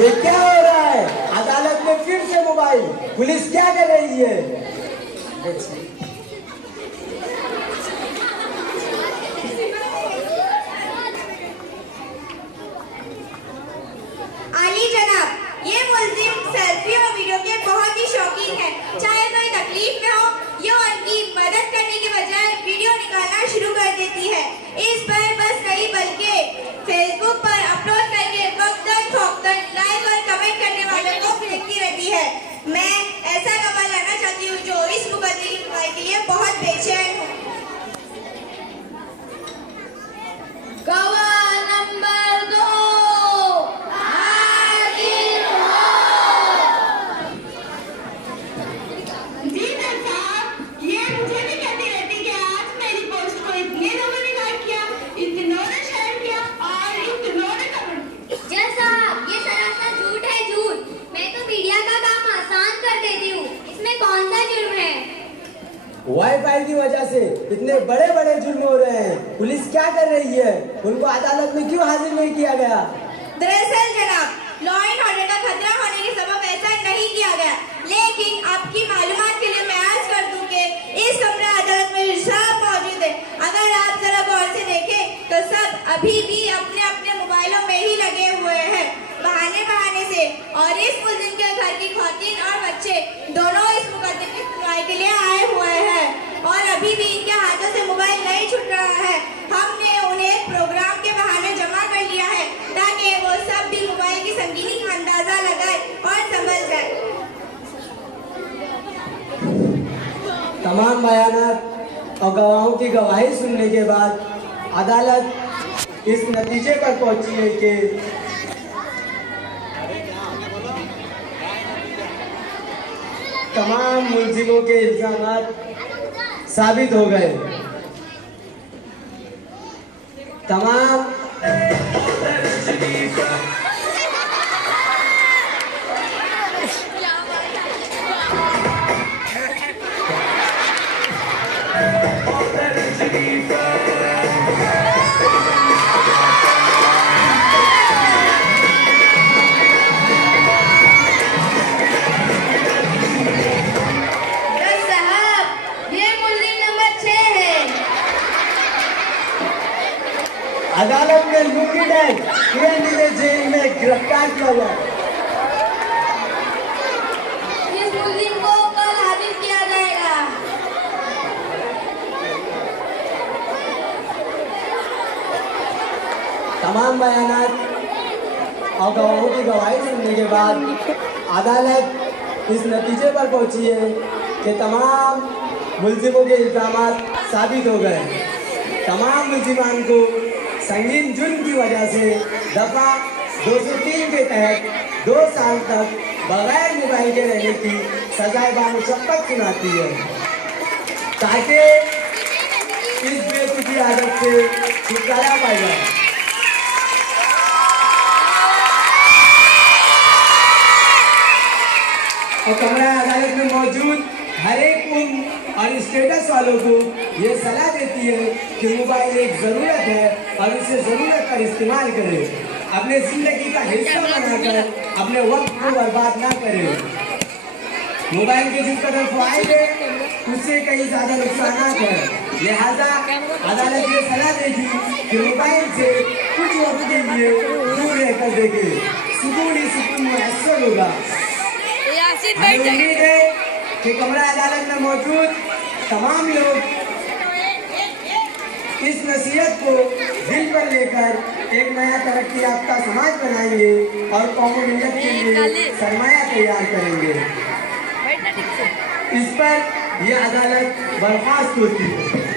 ये क्या हो रहा है? अदालत में फिर से मोबाइल, पुलिस क्या कर रही है? आली जनाब, ये मुल्जिम सेल्फी और वीडियो के बहुत ही शौकीन है। चाहे कोई तकलीफ में हो, ये उनकी मदद करने के बजाय वीडियो निकालना शुरू कर देती है। इस पर बस नहीं बल्कि फेसबुक पर अपलोड करके वक्तन फौक्तन लाइक और कमेंट करने वालों को फेंकती रहती है। मैं ऐसा कमल लाना चाहती हूँ जो इस मुकदमे की सुनवाई के लिए बहुत बेचैन हूँ। गवाह नंबर 2 वाईफाई की वजह से इतने बड़े बड़े जुर्म हो रहे हैं। पुलिस क्या कर रही है? उनको अदालत में क्यों हाजिर नहीं किया गया? दरअसल जनाब, लॉ एंड ऑर्डर का खतरा होने के सबब ऐसा नहीं किया गया, लेकिन आपकी मालूमात के लिए मैं अर्ज कर दूं कि इस कमरा अदालत में सब मौजूद है। अगर आप जरा गौर से देखें तो सब अभी भी अपने अपने मोबाइलों में ही लगे हुए हैं, बहाने से। और इस मुल्जिम के घर की खौतीन और बच्चे दोनों इस मुकदमे की सुनवाई के लिए आए हुए हैं और अभी भी इनके हाथों से मोबाइल नहीं छूट रहा है। हमने उन्हें प्रोग्राम के बहाने जमा कर लिया है ताकि वो सब भी मोबाइल की संगीनी का अंदाजा लगाए और समझ जाए। तमाम बयानात और गवाहों की गवाही सुनने के बाद अदालत इस नतीजे पर पहुंची है कि तमाम मुल्जिमों के इल्जामात साबित हो गए। तमाम अदालत में लुंगी डैग जेल में गिरफ्तार किया गया। इस मुल्जिम को कल हाजिर किया जाएगा। तमाम बयानात और गवाहों की गवाही सुनने के बाद अदालत इस नतीजे पर पहुंची है कि तमाम मुल्जिमों के इल्जामात साबित हो गए। तमाम मुल्जिमान को संगीन जुर्म की वजह से दफा 203 के तहत 2 साल तक बगैर मोबाइल के रहने की सजाए बामुशक्कत सुनाती है ताकि इस बेतुकी आदत से छुटकारा पाया जाए। और कमरा अदालत में मौजूद हर एक उम्र और स्टेटस वालों को ये सलाह देती है कि मोबाइल एक ज़रूरत है और इसे ज़रूरत पर इस्तेमाल करें। अपने ज़िंदगी का हिस्सा बनाकर अपने वक्त को बर्बाद ना करें। मोबाइल के जिस कदर फायदे उससे कई ज़्यादा नुकसान हैं। लिहाजा अदालत ये सलाह देगी कि मोबाइल से कुछ वक्त के लिए दूर रहकर देखें। सुकून ही सुकून मुयस्सर होगा। हमें उम्मीद है कि कमरा अदालत में मौजूद तमाम लोग इस नसीहत को दिल पर लेकर एक नया तरक्की याफ्ता समाज बनाएंगे और कौमी मिल्लत के लिए सरमाया तैयार करेंगे। इस पर यह अदालत बर्खास्त होती है।